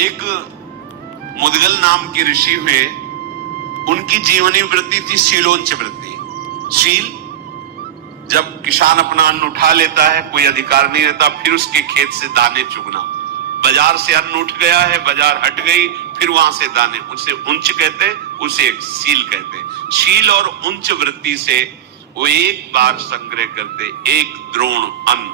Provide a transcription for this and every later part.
एक मुदगल नाम के ऋषि हुए, उनकी जीवनी वृत्ति थी शीलोंच वृत्ति। शील, जब किसान अपना अन्न उठा लेता है, कोई अधिकार नहीं रहता, फिर उसके खेत से दाने चुगना। बाजार से अन्न उठ गया है, बाजार हट गई, फिर वहां से दाने, उसे उंच कहते, उसे शील कहते। शील और उंच वृत्ति से वो एक बार संग्रह करते, एक द्रोण अन्न,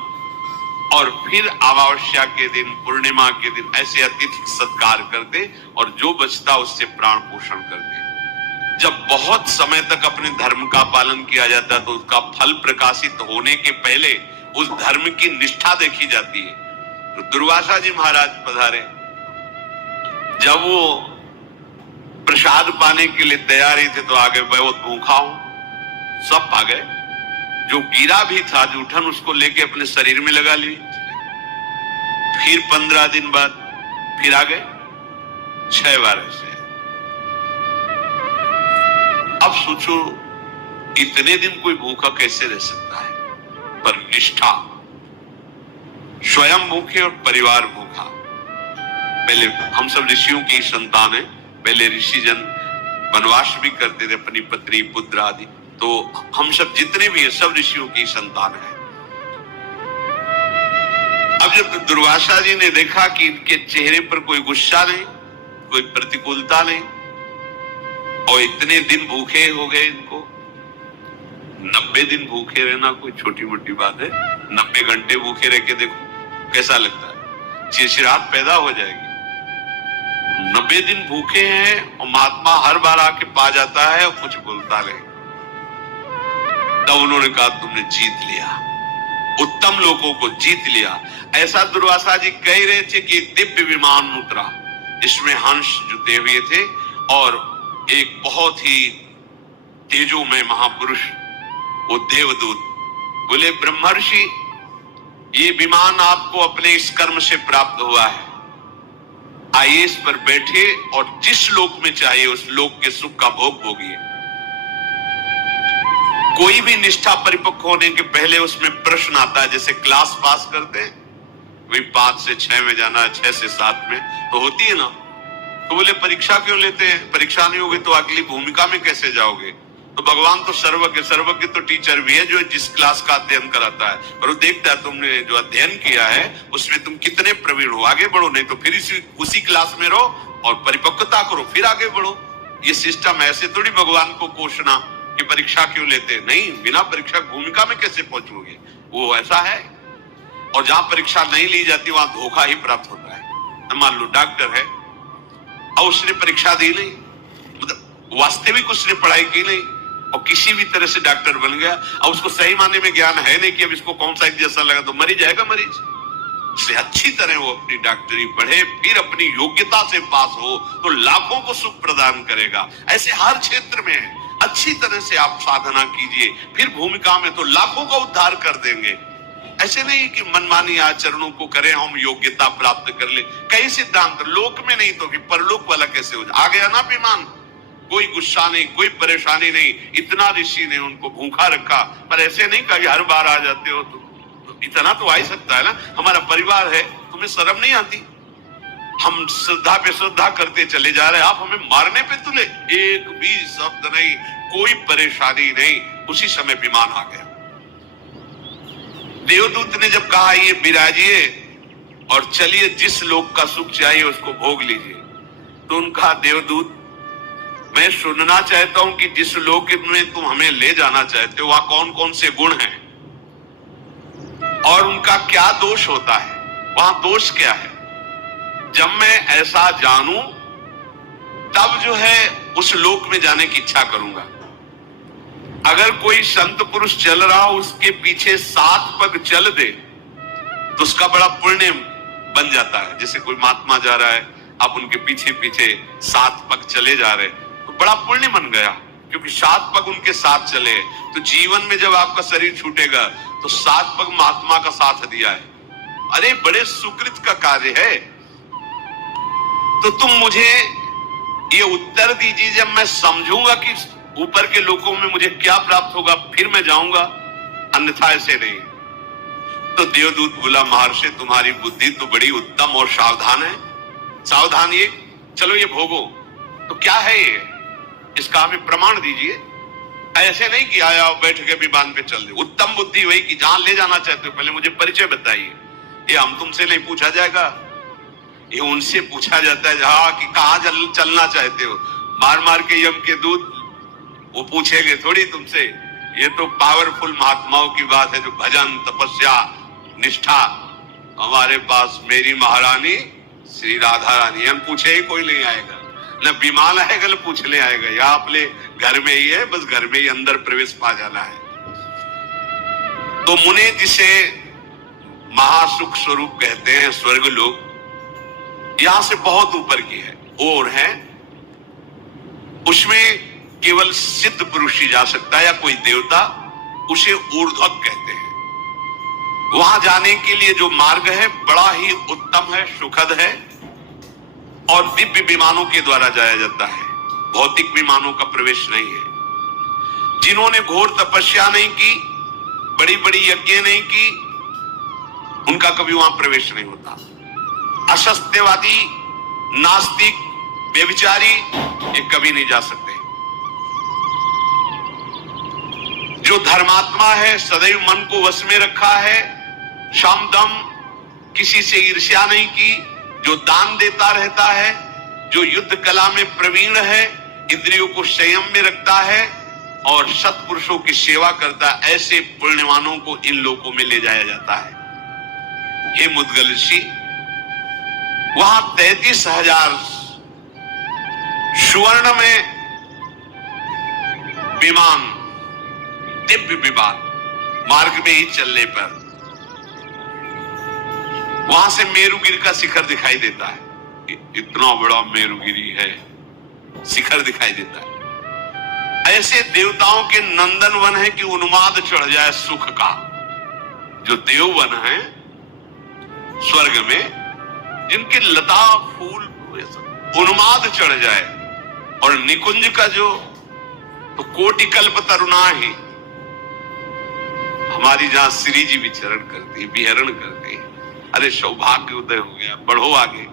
और फिर अमावस्या के दिन, पूर्णिमा के दिन ऐसे अतिथि सत्कार करते और जो बचता उससे प्राण पोषण करते। जब बहुत समय तक अपने धर्म का पालन किया जाता तो उसका फल प्रकाशित होने के पहले उस धर्म की निष्ठा देखी जाती है। तो दुर्वासा जी महाराज पधारे, जब वो प्रसाद पाने के लिए तैयारी थे तो आगे बहुत भूखा हूं, सब आ गए। जो गिरा भी था जूठन, उसको लेके अपने शरीर में लगा ली। फिर 15 दिन बाद फिर आ गए, 6 बार ऐसे। अब सोचो इतने दिन कोई भूखा कैसे रह सकता है? पर निष्ठा, स्वयं भूखे और परिवार भूखा। पहले हम सब ऋषियों की संतान है, पहले ऋषि जन वनवास भी करते थे, अपनी पत्नी पुत्र आदि, तो हम सब जितने भी हैं सब ऋषियों की संतान है। अब जब दुर्वासा जी ने देखा कि इनके चेहरे पर कोई गुस्सा नहीं, कोई प्रतिकूलता नहीं, और इतने दिन भूखे हो गए, इनको 90 दिन भूखे रहना कोई छोटी मोटी बात है? 90 घंटे भूखे रह के देखो कैसा लगता है, चिड़चिड़ाहट पैदा हो जाएगी। 90 दिन भूखे हैं और महात्मा हर बार आके पा जाता है और कुछ बोलता नहीं। तब उन्होंने कहा तुमने जीत लिया, उत्तम लोगों को जीत लिया। ऐसा दुर्वासा जी कह रहे थे कि दिव्य विमान उतरा, जिसमें हंस जुटे हुए थे और एक बहुत ही तेजोमय महापुरुष, वो देवदूत बोले, ब्रह्मर्षि ये विमान आपको अपने इस कर्म से प्राप्त हुआ है, आइए इस पर बैठे और जिस लोक में चाहिए उस लोक के सुख का भोग भोगिए। कोई भी निष्ठा परिपक्व होने के पहले उसमें प्रश्न आता है, जैसे क्लास पास करते हैं, वही 5 से 6 में जाना है, 6 से 7 में तो होती है ना। तो बोले परीक्षा क्यों लेते हैं? परीक्षा नहीं होगी तो अगली भूमिका में कैसे जाओगे? तो भगवान तो सर्वज्ञ तो टीचर भी है, जो जिस क्लास का अध्ययन कराता है, और वो देखता है तुमने जो अध्ययन किया है उसमें तुम कितने प्रवीण हो, आगे बढ़ो, नहीं तो फिर उसी क्लास में रहो और परिपक्वता करो, फिर आगे बढ़ो। ये सिस्टम ऐसे थोड़ी भगवान को कोसना कि परीक्षा क्यों लेते, नहीं, बिना परीक्षा भूमिका में कैसे पहुंचोगे, वो ऐसा है। और जहां परीक्षा नहीं ली जाती वहां धोखा ही प्राप्त होता है। मान लो डॉक्टर है और उसने परीक्षा दी नहीं, मतलब वास्तविक उसने पढ़ाई की नहीं और किसी भी तरह से डॉक्टर बन गया, और उसको सही मायने में ज्ञान है नहीं कि अब इसको कौन सा इंजेक्शन लगा तो मर ही जाएगा मरीज। इसलिए अच्छी तरह वो अपनी डॉक्टरी पढ़े, फिर अपनी योग्यता से पास हो तो लाखों को सुख प्रदान करेगा। ऐसे हर क्षेत्र में है, अच्छी तरह से आप साधना कीजिए, फिर भूमिका में तो लाखों का उद्धार कर देंगे। ऐसे नहीं कि मनमानी आचरणों को करें हम योग्यता प्राप्त कर ले। कई सिद्धांत लोक में नहीं तो कि परलोक वाला कैसे हो जाए? आ गया ना विमान, कोई गुस्सा नहीं, कोई परेशानी नहीं, इतना ऋषि ने उनको भूखा रखा। पर ऐसे नहीं कहा कि हर बार आ जाते हो तो इतना तो आ ही सकता है ना, हमारा परिवार है, तुम्हें शर्म नहीं आती? हम श्रद्धा पे श्रद्धा करते चले जा रहे, आप हमें मारने पे तुले, एक भी शब्द नहीं, कोई परेशानी नहीं। उसी समय विमान आ गया। देवदूत ने जब कहा ये विराजिए और चलिए जिस लोक का सुख चाहिए उसको भोग लीजिए, तो उनका देवदूत, मैं सुनना चाहता हूं कि जिस लोक में तुम हमें ले जाना चाहते हो वहां कौन कौन से गुण हैं और उनका क्या दोष होता है, वहां दोष क्या है। जब मैं ऐसा जानूं तब जो है उस लोक में जाने की इच्छा करूंगा। अगर कोई संत पुरुष चल रहा हो उसके पीछे 7 पग चल दे तो उसका बड़ा पुण्य बन जाता है। जैसे कोई महात्मा जा रहा है, आप उनके पीछे पीछे 7 पग चले जा रहे तो बड़ा पुण्य बन गया, क्योंकि 7 पग उनके साथ चले। तो जीवन में जब आपका शरीर छूटेगा तो 7 पग महात्मा का साथ दिया है, अरे बड़े सुकृत का कार्य है। तो तुम मुझे ये उत्तर दीजिए, जब मैं समझूंगा कि ऊपर के लोकों में मुझे क्या प्राप्त होगा फिर मैं जाऊंगा, अन्यथा ऐसे नहीं। तो देवदूत बोला, महर्षि तुम्हारी बुद्धि तो बड़ी उत्तम और सावधान है, सावधान, ये चलो ये भोगो। तो क्या है ये, इसका हमें प्रमाण दीजिए। ऐसे नहीं कि आया बैठ के विमान पे चल दे। उत्तम बुद्धि वही कि जहां ले जाना चाहते हो पहले मुझे परिचय बताइए। ये हम तुमसे नहीं पूछा जाएगा, ये उनसे पूछा जाता है जहां कि कहां चलना चाहते हो। मार मार के यम के दूत वो पूछेंगे थोड़ी तुमसे। ये तो पावरफुल महात्माओं की बात है जो भजन तपस्या निष्ठा। हमारे पास मेरी महारानी श्री राधा रानी, हम पूछे ही कोई नहीं आएगा, न विमान आएगा न पूछने आएगा। या अपने घर में ही है, बस घर में ही अंदर प्रवेश पा जाना है। तो मुने जिसे महासुख स्वरूप कहते हैं स्वर्ग लोक, यहां से बहुत ऊपर की है और है। उसमें केवल सिद्ध पुरुष ही जा सकता है या कोई देवता, उसे ऊर्ध्वक कहते हैं। वहां जाने के लिए जो मार्ग है बड़ा ही उत्तम है, सुखद है और दिव्य विमानों के द्वारा जाया जाता है, भौतिक विमानों का प्रवेश नहीं है। जिन्होंने घोर तपस्या नहीं की, बड़ी बड़ी यज्ञ नहीं की, उनका कभी वहां प्रवेश नहीं होता। असत्यवादी, नास्तिक, व्यभिचारी ये कभी नहीं जा सकते। जो धर्मात्मा है, सदैव मन को वश में रखा है, शाम दम, किसी से ईर्ष्या नहीं की, जो दान देता रहता है, जो युद्ध कला में प्रवीण है, इंद्रियों को संयम में रखता है और सत्पुरुषों की सेवा करता है, ऐसे पुण्यवानों को इन लोकों में ले जाया जाता है। हे मुद्गल ऋषि, वहां 33,000 सुवर्ण में विमान, दिव्य विमान, मार्ग में ही चलने पर वहां से मेरुगिरी का शिखर दिखाई देता है। इतना बड़ा मेरुगिरी है, शिखर दिखाई देता है। ऐसे देवताओं के नंदन वन है कि उन्माद चढ़ जाए सुख का। जो देववन है स्वर्ग में, जिनके लता फूल उन्माद चढ़ जाए, और निकुंज का जो तो कोटि कल्प तरुणा ही, हमारी जहां श्री जी विचरण करती, विहरण करती, अरे सौभाग्य उदय हो गया, बढ़ो आगे।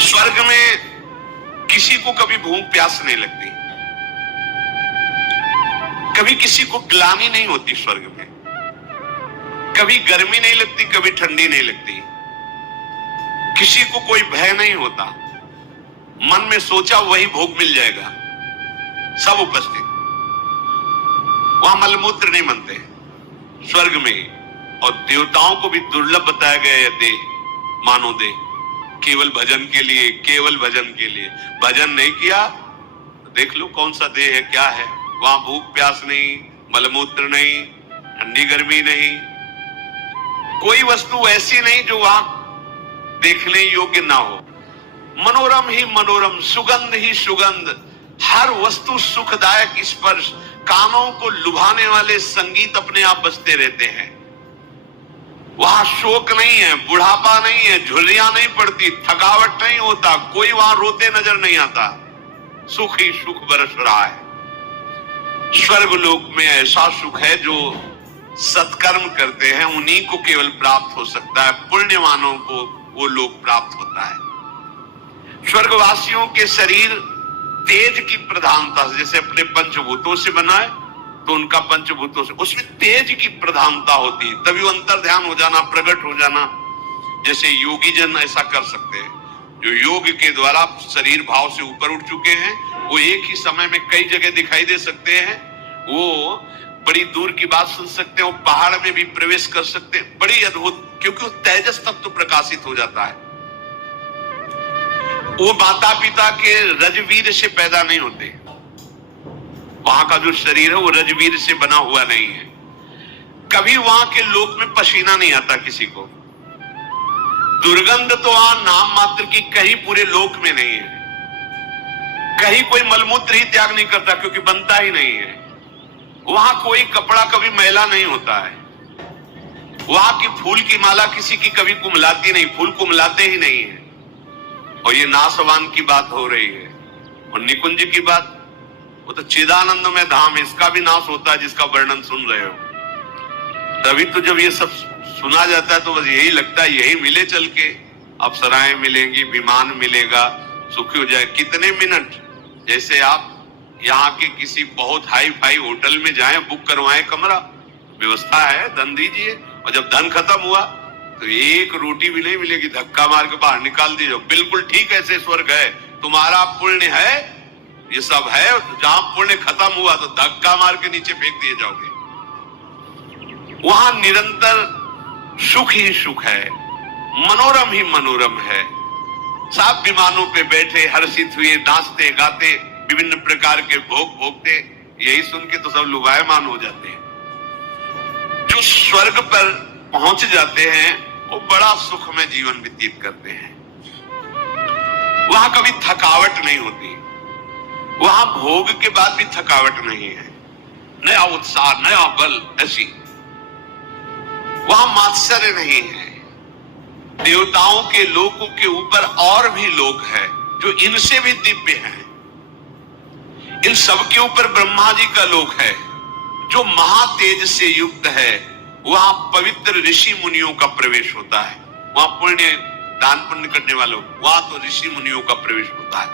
स्वर्ग में किसी को कभी भूख प्यास नहीं लगती, कभी किसी को ग्लानि नहीं होती स्वर्ग में, कभी गर्मी नहीं लगती, कभी ठंडी नहीं लगती, किसी को कोई भय नहीं होता। मन में सोचा वही भोग मिल जाएगा, सब उपस्थित। वहां मलमूत्र नहीं बनते स्वर्ग में। और देवताओं को भी दुर्लभ बताया गया है देह, मानो देह, केवल भजन के लिए, केवल भजन के लिए। भजन नहीं किया, देख लो कौन सा देह है, क्या है। वहां भूख प्यास नहीं, मलमूत्र नहीं, ठंडी गर्मी नहीं, कोई वस्तु ऐसी नहीं जो वहां देखने योग्य ना हो। मनोरम ही मनोरम, सुगंध ही सुगंध, हर वस्तु सुखदायक स्पर्श, कानों को लुभाने वाले संगीत अपने आप बजते रहते हैं। वहां शोक नहीं है, बुढ़ापा नहीं है, झुर्रियां नहीं पड़ती, थकावट नहीं होता, कोई वहां रोते नजर नहीं आता, सुख ही सुख बरस रहा है। स्वर्ग लोक में ऐसा सुख है जो सत्कर्म करते हैं उन्हीं को केवल प्राप्त हो सकता है, पुण्यवानों को वो लोक प्राप्त होता है। स्वर्गवासियों के शरीर तेज की प्रधानता से, जैसे अपने पंचभूतों से बना है तो उनका पंचभूतों से, उसमें तेज की प्रधानता होती है, तभी वो अंतर ध्यान हो जाना, प्रकट हो जाना। जैसे योगी जन ऐसा कर सकते हैं, जो योग के द्वारा शरीर भाव से ऊपर उठ चुके हैं, वो एक ही समय में कई जगह दिखाई दे सकते हैं, वो बड़ी दूर की बात सुन सकते हैं, वो पहाड़ में भी प्रवेश कर सकते हैं, बड़ी अद्भुत, क्योंकि वो तेजस तत्व तो प्रकाशित हो जाता है। वो माता पिता के रजवीर से पैदा नहीं होते, वहां का जो शरीर है वो रजवीर से बना हुआ नहीं है। कभी वहां के लोक में पसीना नहीं आता किसी को, दुर्गंध तो वहां नाम मात्र की कहीं पूरे लोक में नहीं है। कहीं कोई मलमूत्र ही त्याग नहीं करता क्योंकि बनता ही नहीं है। वहां कोई कपड़ा कभी मैला नहीं होता है। वहां की फूल की माला किसी की कभी कुमलाती नहीं, फूल कुमलाते ही नहीं है। और ये नासवान की बात हो रही है। और निकुंज की बात, वो तो चिदानंद में धाम, इसका भी नाश होता है जिसका वर्णन सुन रहे हो। तभी तो जब ये सब सुना जाता है तो बस यही लगता है यही मिले चल के, अप्सराएं मिलेंगी, विमान मिलेगा, सुखी हो जाए। कितने मिनट, जैसे आप यहाँ के किसी बहुत हाई फाई होटल में जाएं, बुक करवाएं कमरा, व्यवस्था है, धन दीजिए, और जब धन खत्म हुआ तो एक रोटी भी नहीं मिलेगी, धक्का मार के बाहर निकाल दीजिए। बिल्कुल ठीक ऐसे स्वर्ग है, तुम्हारा पुण्य है, ये सब है, जहां पुण्य खत्म हुआ तो धक्का मार के नीचे फेंक दिए जाओगे। वहां निरंतर सुख ही सुख है, मनोरम ही मनोरम है। सात विमानों पे बैठे, हर्षित हुए, नाचते गाते, विभिन्न प्रकार के भोग भोगते, यही सुन के तो सब लुभायमान हो जाते हैं। जो स्वर्ग पर पहुंच जाते हैं वो बड़ा सुख में जीवन व्यतीत करते हैं। वहां कभी थकावट नहीं होती, वहां भोग के बाद भी थकावट नहीं है, नया उत्साह, नया बल, ऐसी। वहां मात्सर्य नहीं है। देवताओं के लोकों के ऊपर और भी लोग हैं जो इनसे भी दिव्य हैं। इन सब के ऊपर ब्रह्मा जी का लोक है जो महातेज से युक्त है। वहां पवित्र ऋषि मुनियों का प्रवेश होता है। वहां पुण्य दान पुण्य करने वालों, वहां तो ऋषि मुनियों का प्रवेश होता है।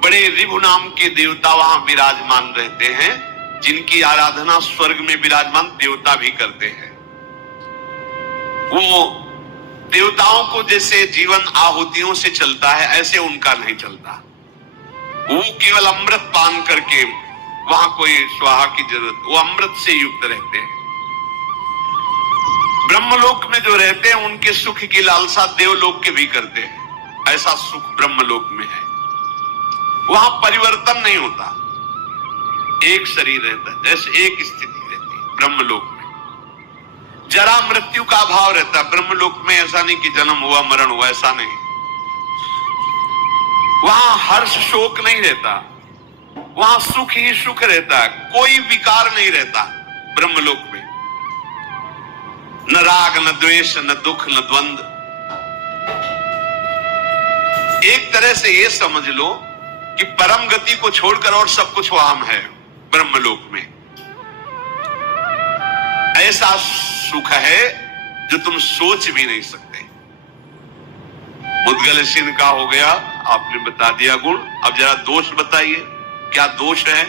बड़े ऋभु नाम के देवता वहां विराजमान रहते हैं, जिनकी आराधना स्वर्ग में विराजमान देवता भी करते हैं। वो देवताओं को जैसे जीवन आहुतियों से चलता है, ऐसे उनका नहीं चलता। वो केवल अमृत पान करके, वहां कोई स्वाहा की जरूरत, वो अमृत से युक्त रहते हैं। ब्रह्मलोक में जो रहते हैं उनके सुख की लालसा देवलोक के भी करते हैं। ऐसा सुख ब्रह्मलोक में है। वहां परिवर्तन नहीं होता, एक शरीर रहता है, जैसे एक स्थिति रहती है। ब्रह्मलोक में जरा मृत्यु का अभाव रहता है। ब्रह्मलोक में ऐसा नहीं कि जन्म हुआ मरण हुआ, ऐसा नहीं। वहां हर्ष शोक नहीं रहता, वहां सुख ही सुख रहता है, कोई विकार नहीं रहता ब्रह्मलोक में। न राग, न द्वेष, न दुख, न द्वंद्व। एक तरह से ये समझ लो कि परम गति को छोड़कर और सब कुछ वहां है ब्रह्मलोक में। ऐसा सुख है जो तुम सोच भी नहीं सकते। मुद्गल सिंह का हो गया, आपने बता दिया गुण। अब जरा दोष बताइए, क्या दोष है?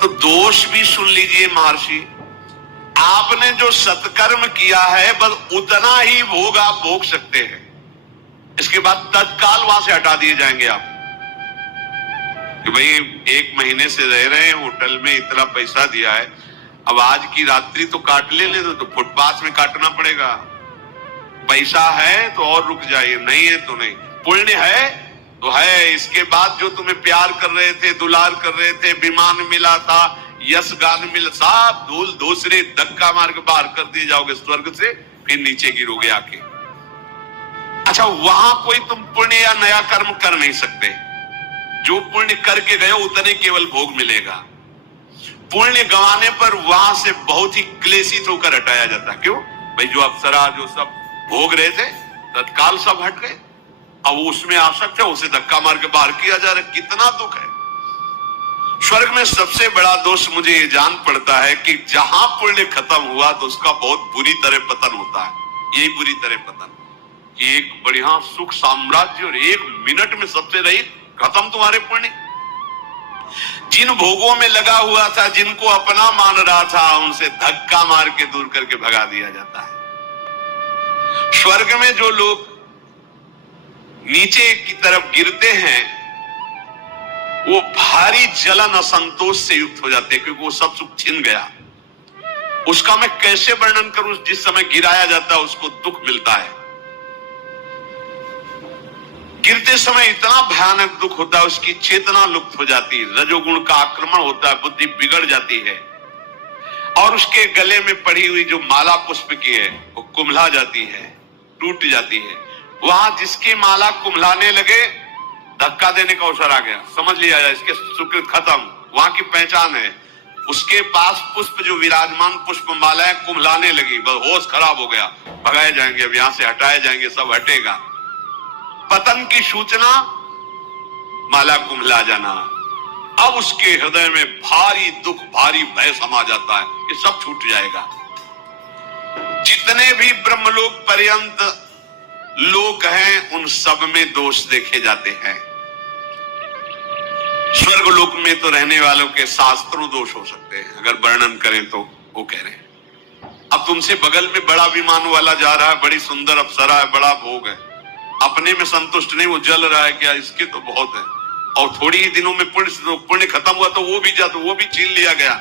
तो दोष भी सुन लीजिए महर्षि। आपने जो सत्कर्म किया है बस उतना ही भोग आप भोग सकते हैं, इसके बाद तत्काल वहां से हटा दिए जाएंगे आप। कि भाई 1 महीने से रह रहे हैं होटल में, इतना पैसा दिया है, अब आज की रात्रि तो काट लेने दो, तो फुटपाथ में काटना पड़ेगा। पैसा है तो और रुक जाइए, नहीं है तो नहीं। पुण्य है तो है, इसके बाद जो तुम्हें प्यार कर रहे थे, दुलार कर रहे थे, विमान मिला था, यश गान मिला, सब धूल दूसरे धक्का मार के बाहर कर दिए जाओगे स्वर्ग से, फिर नीचे गिरोगे आके। अच्छा, वहां कोई तुम पुण्य या नया कर्म कर नहीं सकते। जो पुण्य करके गए उतने केवल भोग मिलेगा। पुण्य गंवाने पर वहां से बहुत ही क्लेशित होकर हटाया जाता। क्यों भाई? जो अप्सरा जो सब भोग रहे थे तत्काल सब हट गए। अब उसमें आसक्त है, उसे धक्का मार के बाहर किया जा रहा है। कितना दुख है। स्वर्ग में सबसे बड़ा दोष मुझे ये जान पड़ता है कि जहां पुण्य खत्म हुआ तो उसका बहुत बुरी तरह पतन होता है। यही बुरी तरह पतन कि एक बढ़िया सुख साम्राज्य और 1 मिनट में सबसे रहित खत्म तुम्हारे पुण्य। जिन भोगों में लगा हुआ था, जिनको अपना मान रहा था, उनसे धक्का मार के दूर करके भगा दिया जाता है। स्वर्ग में जो लोग नीचे की तरफ गिरते हैं वो भारी जलन असंतोष से युक्त हो जाते हैं, क्योंकि वो सब सुख छिन गया। उसका मैं कैसे वर्णन करूं? जिस समय गिराया जाता है उसको दुख मिलता है। गिरते समय इतना भयानक दुख होता है, उसकी चेतना लुप्त हो जाती है, रजोगुण का आक्रमण होता है, बुद्धि बिगड़ जाती है, और उसके गले में पड़ी हुई जो माला पुष्प की है वो कुम्हला जाती है, टूट जाती है। वहां जिसकी माला कुम्हलाने लगे, धक्का देने का अवसर आ गया, समझ लिया जाए इसके सुकृत खत्म। वहां की पहचान है, उसके पास पुष्प जो विराजमान पुष्प मालाएं कुम्हलाने लगी, बस होश खराब हो गया, भगाए जाएंगे, अब यहां से हटाए जाएंगे, सब हटेगा। पतन की सूचना, माला कुम्हला जाना। अब उसके हृदय में भारी दुख, भारी भय समा जाता है, ये सब छूट जाएगा। जितने भी ब्रह्मलोक पर्यंत लोक हैं उन सब में दोष देखे जाते हैं। स्वर्ग लोक में तो रहने वालों के शास्त्रों दोष हो सकते हैं, अगर वर्णन करें तो वो कह रहे हैं अब तुमसे बगल में बड़ा विमान वाला जा रहा है, बड़ी सुंदर अप्सरा है, बड़ा भोग है, अपने में संतुष्ट नहीं, वो जल रहा है, क्या इसके तो बहुत है, और थोड़ी ही दिनों में पुण्य खत्म हुआ तो वो भी जा, तो वो भी छीन लिया गया,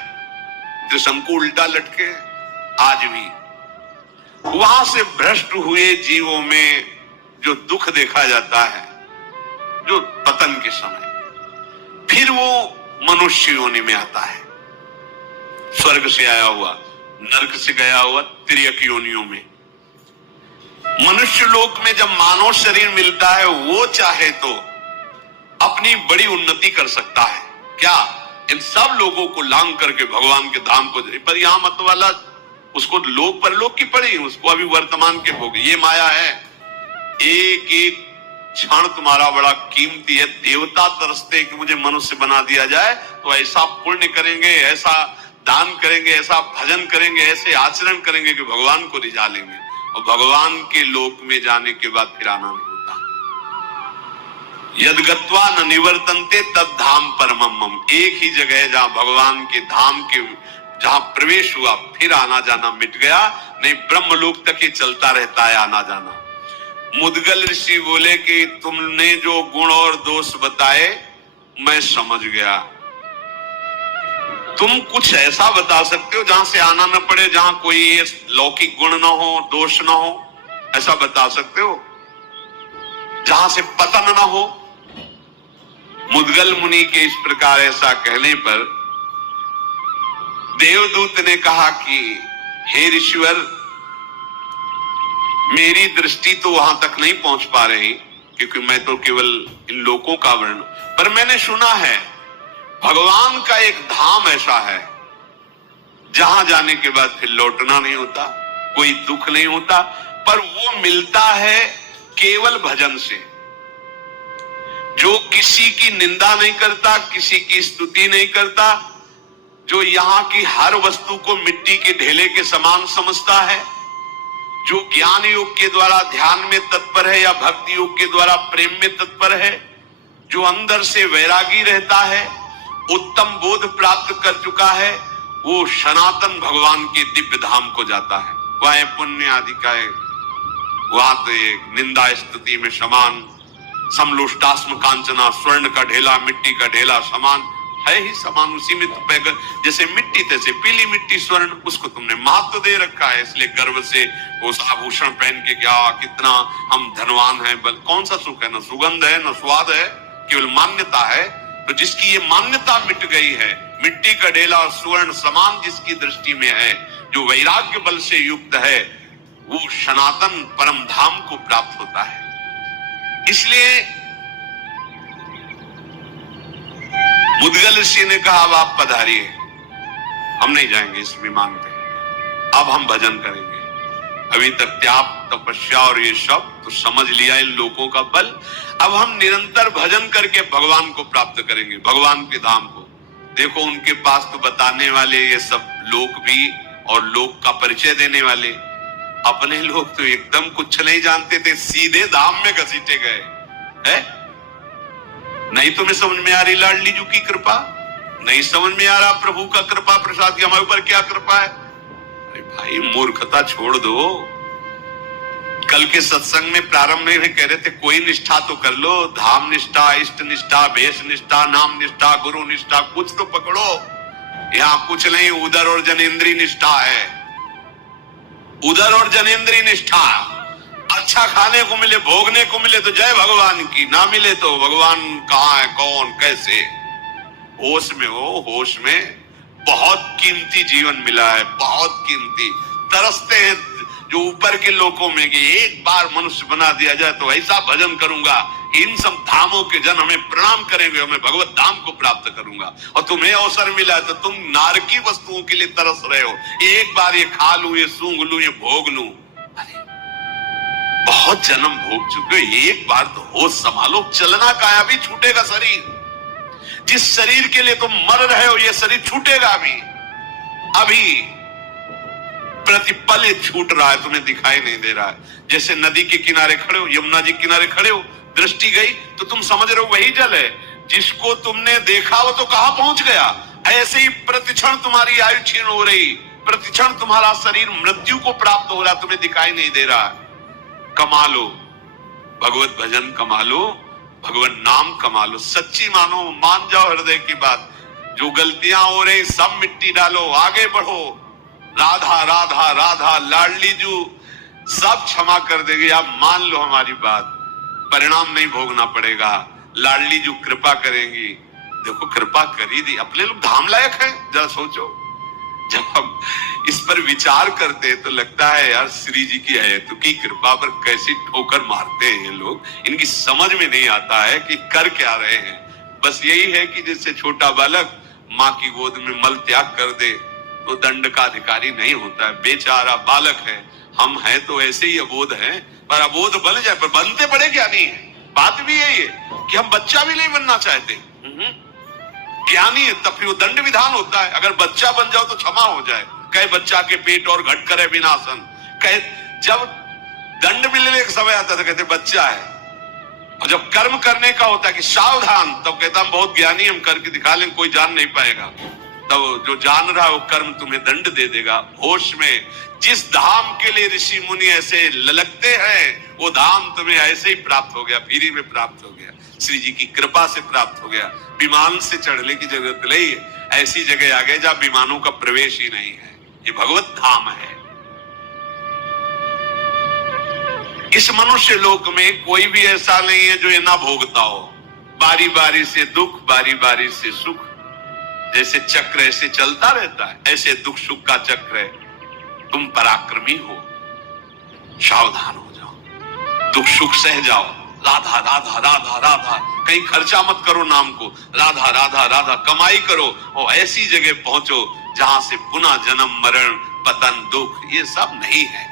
जो शंकु उल्टा लटके। आज भी वहां से भ्रष्ट हुए जीवों में जो दुख देखा जाता है, जो पतन के समय, फिर वो मनुष्य योनि में आता है, स्वर्ग से आया हुआ, नरक से गया हुआ, तिर्यक योनियों में। मनुष्य लोक में जब मानव शरीर मिलता है, वो चाहे तो अपनी बड़ी उन्नति कर सकता है। क्या इन सब लोगों को लांग करके भगवान के धाम को, पर यहां मत वाला उसको लोक परलोक की पड़ी, उसको अभी वर्तमान के भोग। ये माया है, एक एक क्षण तुम्हारा बड़ा कीमती है। देवता तरसते कि मुझे मनुष्य बना दिया जाए, तो ऐसा पुण्य करेंगे, ऐसा दान करेंगे, ऐसा भजन करेंगे, ऐसे आचरण करेंगे कि भगवान को रिझा लेंगे, और भगवान के लोक में जाने के बाद फिर आना नहीं होता। यद गत्वा न निवर्तन्ते तद धाम परमम मम। एक ही जगह जहां भगवान के धाम के जहां प्रवेश हुआ, फिर आना जाना मिट गया, नहीं ब्रह्मलोक तक ही चलता रहता है आना जाना। मुद्गल ऋषि बोले कि तुमने जो गुण और दोष बताए मैं समझ गया, तुम कुछ ऐसा बता सकते हो जहां से आना न पड़े, जहां कोई लौकिक गुण ना हो, दोष ना हो, ऐसा बता सकते हो जहां से पतन ना हो। मुद्गल मुनि के इस प्रकार ऐसा कहने पर देवदूत ने कहा कि हे ऋषिवर, मेरी दृष्टि तो वहां तक नहीं पहुंच पा रही, क्योंकि मैं तो केवल इन लोकों का वर्ण, पर मैंने सुना है भगवान का एक धाम ऐसा है जहां जाने के बाद फिर लौटना नहीं होता, कोई दुख नहीं होता, पर वो मिलता है केवल भजन से, जो किसी की निंदा नहीं करता, किसी की स्तुति नहीं करता, जो यहाँ की हर वस्तु को मिट्टी के ढेले के समान समझता है, जो ज्ञान योग के द्वारा ध्यान में तत्पर है या भक्ति योग के द्वारा प्रेम में तत्पर है, जो अंदर से वैरागी रहता है, उत्तम बोध प्राप्त कर चुका है, वो सनातन भगवान के दिव्य धाम को जाता है। वह पुण्य आदि का है, वहां तो निंदा स्तुति में समान, समलोष्टास्म कांचना, स्वर्ण का ढेला मिट्टी का ढेला समान है ही समान, उसी में तो जैसे मिट्टी तैसे पीली मिट्टी स्वर्ण, उसको तुमने महत्व दे रखा है, इसलिए गर्व से उस आभूषण पहन के क्या कितना हम धनवान हैं, बल कौन सा सुख है, न सुगंध है न स्वाद है, केवल मान्यता है। तो जिसकी ये मान्यता मिट गई है, मिट्टी का ढेला और स्वर्ण समान जिसकी दृष्टि में है, जो वैराग्य बल से युक्त है, वो सनातन परम धाम को प्राप्त होता है। इसलिए मुद्गल ऋषि ने कहा अब आप पधारिए, हम नहीं जाएंगे इस विमान पे, अब हम भजन करेंगे। अभी तक त्याग तपस्या और ये सब तो समझ लिया इन लोगों का बल, अब हम निरंतर भजन करके भगवान को प्राप्त करेंगे, भगवान के धाम को। देखो उनके पास तो बताने वाले ये सब लोग भी और लोक का परिचय देने वाले, अपने लोग तो एकदम कुछ नहीं जानते थे, सीधे धाम में घसीटे गए है। नहीं तुम्हें समझ में आ रही लाडली जी की कृपा, नहीं समझ में आ रहा प्रभु का कृपा प्रसाद की हमारे ऊपर क्या कृपा है। अरे भाई मूर्खता छोड़ दो। कल के सत्संग में प्रारंभ में कह रहे थे कोई निष्ठा तो कर लो, धाम निष्ठा, इष्ट निष्ठा, भेष निष्ठा, नाम निष्ठा, गुरु निष्ठा, कुछ तो पकड़ो। यहाँ कुछ नहीं, उदर और जनेंद्री निष्ठा है, उदर और जनेंद्री निष्ठा। अच्छा खाने को मिले, भोगने को मिले तो जय भगवान की, ना मिले तो भगवान कहाँ है, कौन कैसे। होश में हो, होश में। बहुत कीमती जीवन मिला है, बहुत कीमती। तरसते हैं जो ऊपर के लोगों में कि एक बार मनुष्य बना दिया जाए तो ऐसा भजन करूंगा, इन सब धामों के जन हमें प्रणाम करेंगे, मैं भगवत धाम को प्राप्त करूंगा। और तुम्हें अवसर मिला तो तुम नारकी वस्तुओं के लिए तरस रहे हो, एक बार ये खा लूं, ये सूंघ लूं, ये भोग लूं। बहुत जन्म भोग चुके हो, एक बार तो होश संभालो। चलना काया भी छूटेगा शरीर, जिस शरीर के लिए तुम मर रहे हो ये शरीर छूटेगा अभी। प्रतिपल ये छूट रहा है, तुम्हें दिखाई नहीं दे रहा है। जैसे नदी के किनारे खड़े हो, यमुना जी के किनारे खड़े हो, दृष्टि गई तो तुम समझ रहे हो वही जल है। जिसको तुमने देखा वो तो कहां पहुंच गया। ऐसे ही प्रतिक्षण तुम्हारी आयु क्षीण हो रही, प्रतिक्षण तुम्हारा शरीर मृत्यु को प्राप्त हो रहा, तुम्हें दिखाई नहीं दे रहा। कमा लो भगवत भजन, कमा लो भगवत नाम, कमा लो, सच्ची मानो, मान जाओ हृदय की बात। जो गलतियां हो रही सब मिट्टी डालो, आगे बढ़ो। राधा राधा राधा लाडली जू सब क्षमा कर देगी, आप मान लो हमारी बात, परिणाम नहीं भोगना पड़ेगा। लाडली जू कृपा करेंगी। देखो कृपा करी दी, अपने लोग धाम लायक है, जरा सोचो। जब हम इस पर विचार करते हैं तो लगता है यार श्री जी की है तो की कृपा पर कैसी ठोकर मारते हैं ये लोग। इनकी समझ में नहीं आता है कि कर क्या रहे हैं। बस यही है कि जैसे छोटा बालक माँ की गोद में मल त्याग कर दे तो दंड का अधिकारी नहीं होता है। बेचारा बालक है, हम हैं तो ऐसे ही अबोध हैं, पर अबोध बन जाए, पर बनते पड़े क्या नहीं है। बात भी यही है कि हम बच्चा भी नहीं बनना चाहते। ज्ञानी है तब फिर वो दंड विधान होता है। अगर बच्चा बन जाओ तो क्षमा हो जाए। कहे बच्चा के पेट और घट करे विनाशन। कहे जब दंड मिलने का समय आता तो कहते बच्चा है, और जब कर्म करने का होता है कि सावधान, तब कहता हम बहुत ज्ञानी, हम करके दिखा लें, कोई जान नहीं पाएगा। तब जो जान रहा है वो कर्म तुम्हें दंड दे देगा। होश में जिस धाम के लिए ऋषि मुनि ऐसे ललकते हैं वो धाम तुम्हें ऐसे ही प्राप्त हो गया, फ्री में प्राप्त हो गया, श्री जी की कृपा से प्राप्त हो गया। विमान से चढ़ने की जरूरत नहीं है, ऐसी जगह आ गए जहां विमानों का प्रवेश ही नहीं है। ये भगवत धाम है। इस मनुष्य लोक में कोई भी ऐसा नहीं है जो ये ना भोगता हो। बारी बारी से दुख, बारी बारी से सुख, जैसे चक्र ऐसे चलता रहता है, ऐसे दुख सुख का चक्र है। तुम पराक्रमी हो, सावधान हो जाओ, दुख सुख सह जाओ। राधा राधा राधा राधा, कहीं खर्चा मत करो नाम को, राधा राधा राधा कमाई करो और ऐसी जगह पहुंचो जहां से पुनः जन्म मरण पतन दुख ये सब नहीं है।